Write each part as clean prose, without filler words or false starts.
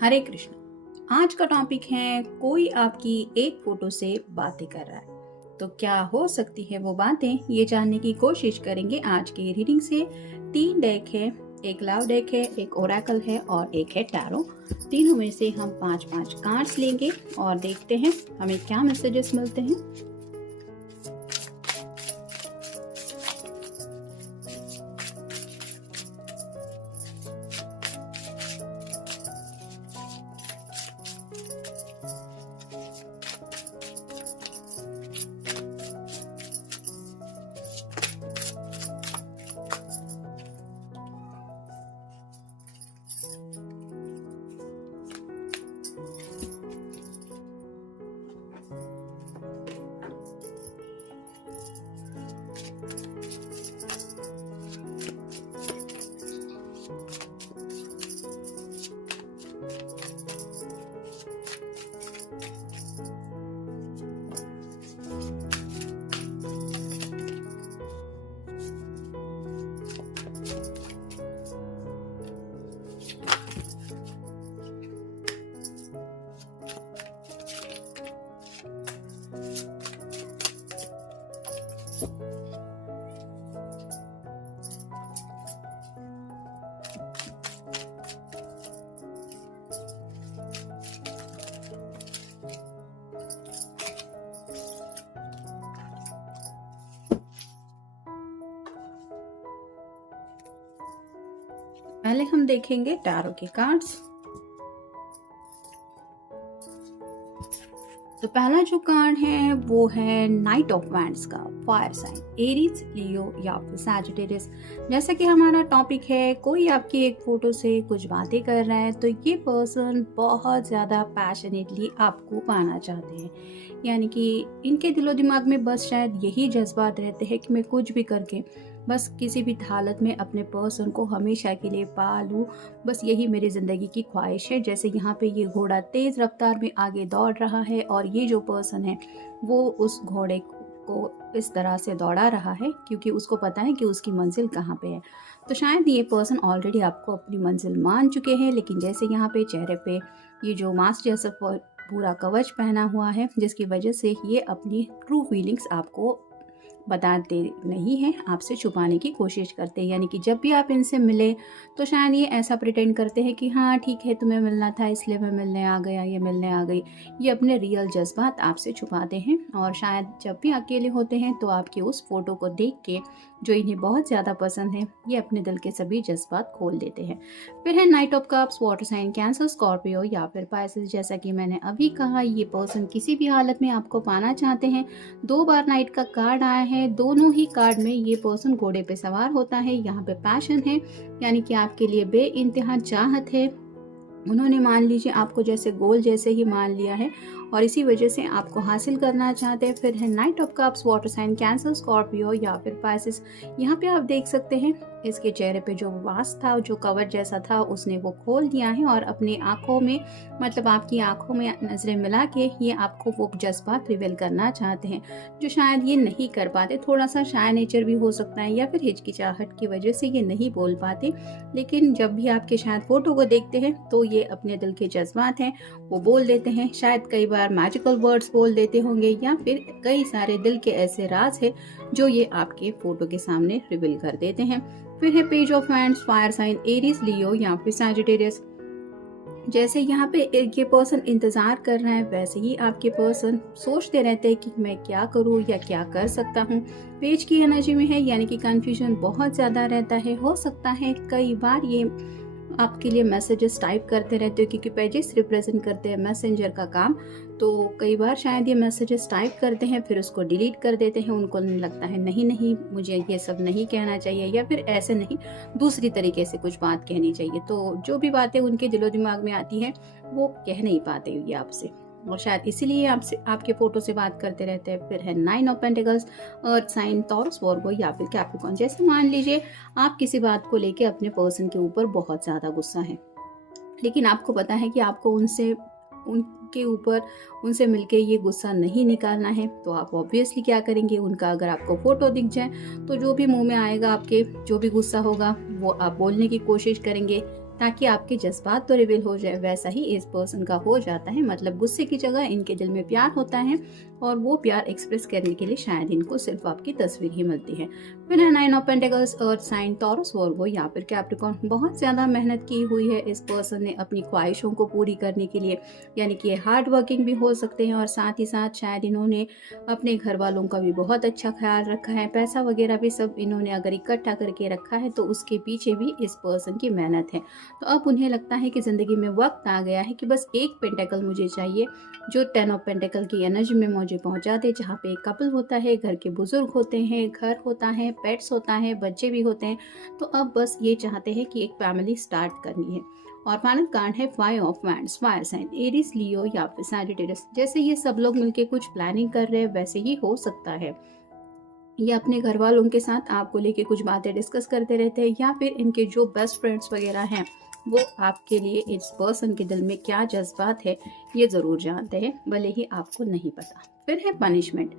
हरे कृष्ण। आज का टॉपिक है कोई आपकी एक फोटो से बातें कर रहा है तो क्या हो सकती है वो बातें, ये जानने की कोशिश करेंगे आज के रीडिंग से। 3 डेक है, एक लव डेक है, एक ओरेकल है और एक है टैरो। तीनों में से हम 5-5 कार्ड्स लेंगे और देखते हैं हमें क्या मैसेजेस मिलते हैं। पहले हम देखेंगे टैरो के कार्ड्स। तो पहला जो कार्ड है वो है नाइट ऑफ वैंड्स का, फायर साइन, एरीज, लियो या फिर सैजिटेरियस। जैसा कि हमारा टॉपिक है कोई आपकी एक फोटो से कुछ बातें कर रहा है तो ये पर्सन बहुत ज़्यादा पैशनेटली आपको पाना चाहते हैं, यानी कि इनके दिलो दिमाग में बस शायद यही जज्बात रहते हैं कि मैं कुछ भी करके बस किसी भी हालत में अपने पर्सन को हमेशा के लिए पा लूँ, बस यही मेरी ज़िंदगी की ख्वाहिश है। जैसे यहाँ पे ये घोड़ा तेज़ रफ्तार में आगे दौड़ रहा है और ये जो पर्सन है वो उस घोड़े को इस तरह से दौड़ा रहा है क्योंकि उसको पता है कि उसकी मंजिल कहाँ पे है। तो शायद ये पर्सन ऑलरेडी आपको अपनी मंजिल मान चुके हैं, लेकिन जैसे यहाँ पे चेहरे पे ये जो मास्क जैसा पूरा कवच पहना हुआ है जिसकी वजह से ये अपनी ट्रू फीलिंग्स आपको बताते नहीं हैं, आपसे छुपाने की कोशिश करते हैं। यानी कि जब भी आप इनसे मिले तो शायद ये ऐसा प्रिटेंड करते हैं कि हाँ ठीक है, तुम्हें मिलना था इसलिए मैं मिलने आ गया या मिलने आ गई। ये अपने रियल जज्बात आपसे छुपाते हैं और शायद जब भी अकेले होते हैं तो आपकी उस फोटो को देख के जो इन्हें बहुत ज़्यादा पसंद है ये अपने दिल के सभी जज्बात खोल देते हैं। फिर है Knight of Cups, water sign, Cancer, Scorpio या फिर पाइसेस। जैसा कि मैंने अभी कहा ये पर्सन किसी भी हालत में आपको पाना चाहते हैं। 2 बार नाइट का कार्ड आया है, दोनों ही कार्ड में ये पर्सन घोड़े पे सवार होता है। यहाँ पे पैशन है, यानी कि आपके लिए बेइंतहा चाहत है। उन्होंने मान लीजिए आपको जैसे गोल जैसे ही मान लिया है और इसी वजह से आपको हासिल करना चाहते हैं। फिर है Knight of Cups, water sign, Cancer, Scorpio या फिर पाइसेस। यहाँ पे आप देख सकते हैं इसके चेहरे पे जो मास्क था, जो कवर जैसा था, उसने वो खोल दिया है और अपनी आंखों में, मतलब आपकी आंखों में नजरें मिला के ये आपको वो जज्बात रिवील करना चाहते हैं जो शायद ये नहीं कर पाते। थोड़ा सा शाय नेचर भी हो सकता है या फिर हिचकिचाहट की वजह से ये नहीं बोल पाते, लेकिन जब भी आपके शायद फोटो को देखते हैं तो ये अपने दिल के जज्बात हैं वो बोल देते हैं। शायद कई बार मैजिकल वर्ड्स बोल देते होंगे या फिर कई सारे दिल के ऐसे राज है जो ये आपके फोटो के सामने रिवील कर देते हैं। फिर है page of hands, fire sign, Aries, Leo या फिर सैजिटेरियस। जैसे यहाँ पे ये पर्सन इंतजार कर रहा है वैसे ही आपके पर्सन सोचते रहते हैं कि मैं क्या करूँ या क्या कर सकता हूँ। पेज की एनर्जी में है, यानी कि कंफ्यूजन बहुत ज़्यादा रहता है। हो सकता है कई बार ये आपके लिए मैसेजेस टाइप करते रहते हो क्योंकि पेजेस रिप्रेजेंट करते हैं मैसेंजर का काम। तो कई बार शायद ये मैसेजेस टाइप करते हैं फिर उसको डिलीट कर देते हैं। उनको लगता है नहीं नहीं मुझे ये सब नहीं कहना चाहिए या फिर ऐसे नहीं, दूसरी तरीके से कुछ बात कहनी चाहिए। तो जो भी बातें उनके दिलो दिमाग में आती हैं वो कह नहीं पाते ये आपसे और शायद इसीलिए आपसे आपके फोटो से बात करते रहते हैं। फिर है 9 of pentacles, earth sign, Taurus, Virgo या फिर कैप्रिकॉर्न। जैसे मान लीजिए आप किसी बात को लेके अपने पर्सन के ऊपर बहुत ज़्यादा गुस्सा है, लेकिन आपको पता है कि आपको उनसे मिलके ये गुस्सा नहीं निकालना है। तो आप ऑब्वियसली क्या करेंगे, उनका अगर आपको फोटो दिख जाए तो जो भी मुंह में आएगा आपके, जो भी गुस्सा होगा वो आप बोलने की कोशिश करेंगे ताकि आपके जज्बात तो रिवील हो जाए, वैसा ही इस पर्सन का हो जाता है। मतलब गुस्से की जगह इनके दिल में प्यार होता है और वो प्यार एक्सप्रेस करने के लिए शायद इनको सिर्फ आपकी तस्वीर ही मिलती है। फिर है 9 of pentacles, earth sign, Taurus, Virgo या फिर कैप्रिकॉर्न। बहुत ज़्यादा मेहनत की हुई है इस पर्सन ने अपनी ख्वाहिशों को पूरी करने के लिए, यानी कि ये हार्ड वर्किंग भी हो सकते हैं और साथ ही साथ शायद इन्होंने अपने घर वालों का भी बहुत अच्छा ख्याल रखा है। पैसा वगैरह भी सब इन्होंने अगर इकट्ठा करके रखा है तो उसके पीछे भी इस पर्सन की मेहनत है। तो अब उन्हें लगता है कि ज़िंदगी में वक्त आ गया है कि बस एक पेंटेकल मुझे चाहिए जो 10 ऑफ पेंटेकल की एनर्जी में मुझे पहुंचा दे, जहाँ पे एक कपल होता है, घर के बुजुर्ग होते हैं, घर होता है, पेट्स होता है, बच्चे भी होते हैं। तो अब बस ये चाहते हैं कि एक फैमिली स्टार्ट करनी है। और फाइनल कार्ड है 5 of wands, fire sign, Aries, Leo या फिर सैजिटेरियस। जैसे ये सब लोग मिलके कुछ प्लानिंग कर रहे हैं वैसे ही हो सकता है ये अपने घर वालों के साथ आपको लेके कुछ बातें डिस्कस करते रहते हैं, या फिर इनके जो बेस्ट फ्रेंड्स वगैरह हैं वो आपके लिए इस पर्सन के दिल में क्या जज्बात है ये ज़रूर जानते हैं, भले ही आपको नहीं पता। फिर है पनिशमेंट।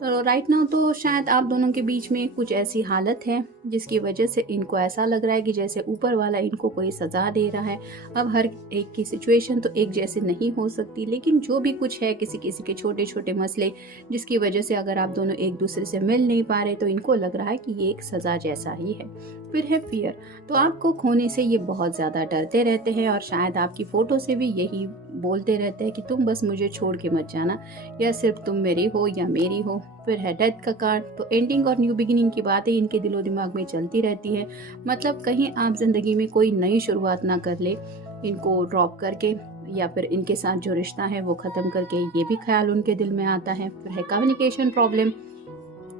तो राइट नाउ तो शायद आप दोनों के बीच में कुछ ऐसी हालत है जिसकी वजह से इनको ऐसा लग रहा है कि जैसे ऊपर वाला इनको कोई सज़ा दे रहा है। अब हर एक की सिचुएशन तो एक जैसे नहीं हो सकती, लेकिन जो भी कुछ है, किसी किसी के छोटे छोटे मसले जिसकी वजह से अगर आप दोनों एक दूसरे से मिल नहीं पा रहे तो इनको लग रहा है कि ये एक सज़ा जैसा ही है। फिर है फियर। तो आपको खोने से ये बहुत ज़्यादा डरते रहते हैं और शायद आपकी फ़ोटो से भी यही बोलते रहते हैं कि तुम बस मुझे छोड़ के मत जाना, या सिर्फ तुम मेरी हो या मेरी हो। फिर है डेथ का कार्ड। तो एंडिंग और न्यू बिगिनिंग की बातें इनके दिलो दिमाग में चलती रहती है। मतलब कहीं आप ज़िंदगी में कोई नई शुरुआत ना कर ले इनको ड्रॉप करके, या फिर इनके साथ जो रिश्ता है वो ख़त्म करके, ये भी ख्याल उनके दिल में आता है। फिर है कम्युनिकेशन प्रॉब्लम।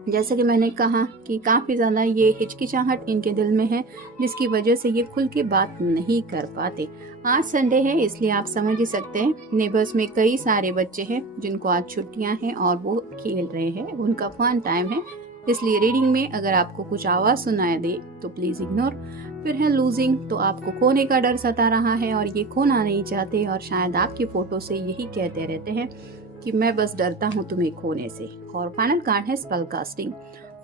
जैसा कि मैंने कहा कि काफ़ी ज़्यादा ये हिचकिचाहट इनके दिल में है जिसकी वजह से ये खुल के बात नहीं कर पाते। आज संडे है इसलिए आप समझ ही सकते हैं, नेबर्स में कई सारे बच्चे हैं जिनको आज छुट्टियां हैं और वो खेल रहे हैं, उनका फन टाइम है। इसलिए रीडिंग में अगर आपको कुछ आवाज़ सुनाई दे तो प्लीज़ इग्नोर। फिर है लूजिंग। तो आपको खोने का डर सता रहा है और ये खोना नहीं चाहते, और शायद आपकी फ़ोटो से यही कहते रहते हैं कि मैं बस डरता हूँ तुम्हें खोने से। और फाइनल कार्ड है स्पेल कास्टिंग।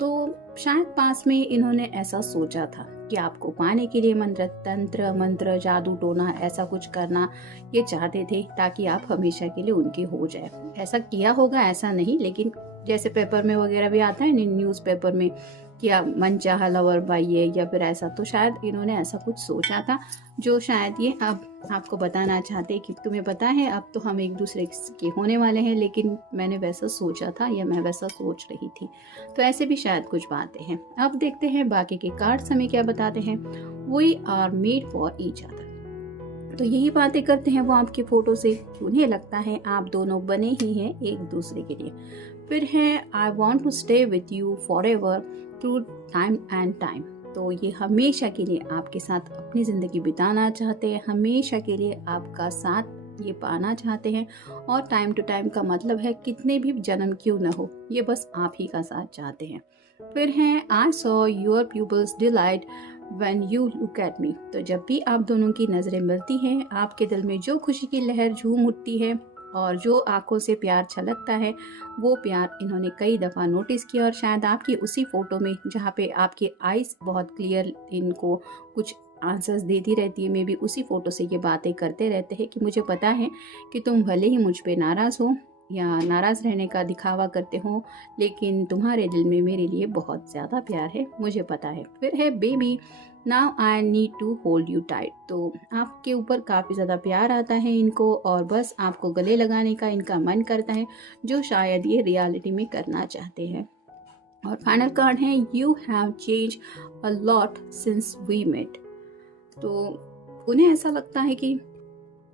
तो शायद पास में इन्होंने ऐसा सोचा था कि आपको पाने के लिए तंत्र मंत्र जादू टोना ऐसा कुछ करना ये चाहते थे ताकि आप हमेशा के लिए उनके हो जाए। ऐसा किया होगा ऐसा नहीं, लेकिन जैसे पेपर में वगैरह भी आता है न्यूज़ पेपर में कि आप मन चाहा लवर पाइए या फिर ऐसा, तो शायद इन्होंने ऐसा कुछ सोचा था जो शायद ये अब आपको बताना चाहते कि तुम्हें पता है अब तो हम एक दूसरे के होने वाले हैं, लेकिन मैंने वैसा सोचा था या मैं वैसा सोच रही थी। तो ऐसे भी शायद कुछ बातें हैं। अब देखते हैं बाकी के कार्ड्स हमें क्या बताते हैं। We are made for each other. तो यही बातें करते हैं वो आपकी फ़ोटो से कि उन्हें लगता है आप दोनों बने ही हैं एक दूसरे के लिए। फिर है I want to stay with you forever through time and time. तो ये हमेशा के लिए आपके साथ अपनी ज़िंदगी बिताना चाहते हैं, हमेशा के लिए आपका साथ ये पाना चाहते हैं। और टाइम टू टाइम का मतलब है कितने भी जन्म क्यों न हो, ये बस आप ही का साथ चाहते हैं। फिर हैं I saw your people's delight when you look at me. तो जब भी आप दोनों की नज़रें मिलती हैं आपके दिल में जो खुशी की लहर झूम उठती है और जो आंखों से प्यार छलकता है वो प्यार इन्होंने कई दफ़ा नोटिस किया। और शायद आपकी उसी फ़ोटो में जहाँ पे आपकी आइज़ बहुत क्लियर इनको कुछ आंसर्स देती रहती है, मे बी उसी फ़ोटो से ये बातें करते रहते हैं कि मुझे पता है कि तुम भले ही मुझ पे नाराज़ हो या नाराज़ रहने का दिखावा करते हो, लेकिन तुम्हारे दिल में मेरे लिए बहुत ज़्यादा प्यार है, मुझे पता है। फिर है baby now I need to hold you tight. तो आपके ऊपर काफ़ी ज़्यादा प्यार आता है इनको और बस आपको गले लगाने का इनका मन करता है, जो शायद ये रियलिटी में करना चाहते हैं। और फाइनल कार्ड है you have change a lot since we met. तो उन्हें ऐसा लगता है कि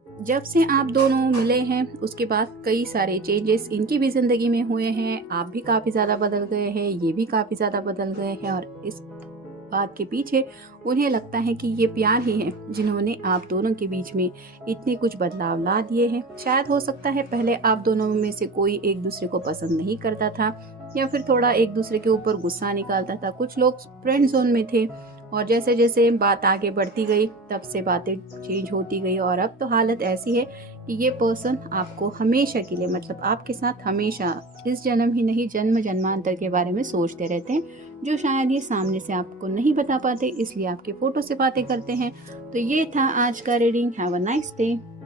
जब से आप दोनों मिले हैं उसके बाद कई सारे चेंजेस इनकी भी ज़िंदगी में हुए हैं। आप भी काफ़ी ज़्यादा बदल गए हैं, ये भी काफ़ी ज़्यादा बदल गए हैं, और इस बात के पीछे उन्हें लगता है कि ये प्यार ही है जिन्होंने आप दोनों के बीच में इतने कुछ बदलाव ला दिए हैं। शायद हो सकता है पहले आप दोनों में से कोई एक दूसरे को पसंद नहीं करता था या फिर थोड़ा एक दूसरे के ऊपर गुस्सा निकालता था। कुछ लोग फ्रेंड जोन में थे और जैसे जैसे बात आगे बढ़ती गई तब से बातें चेंज होती गई और अब तो हालत ऐसी है कि ये पर्सन आपको हमेशा के लिए मतलब आपके साथ हमेशा इस जन्म ही नहीं जन्म जन्मांतर के बारे में सोचते रहते हैं, जो शायद ये सामने से आपको नहीं बता पाते, इसलिए आपके फोटो से बातें करते हैं। तो ये था आज का reading. Have a nice day.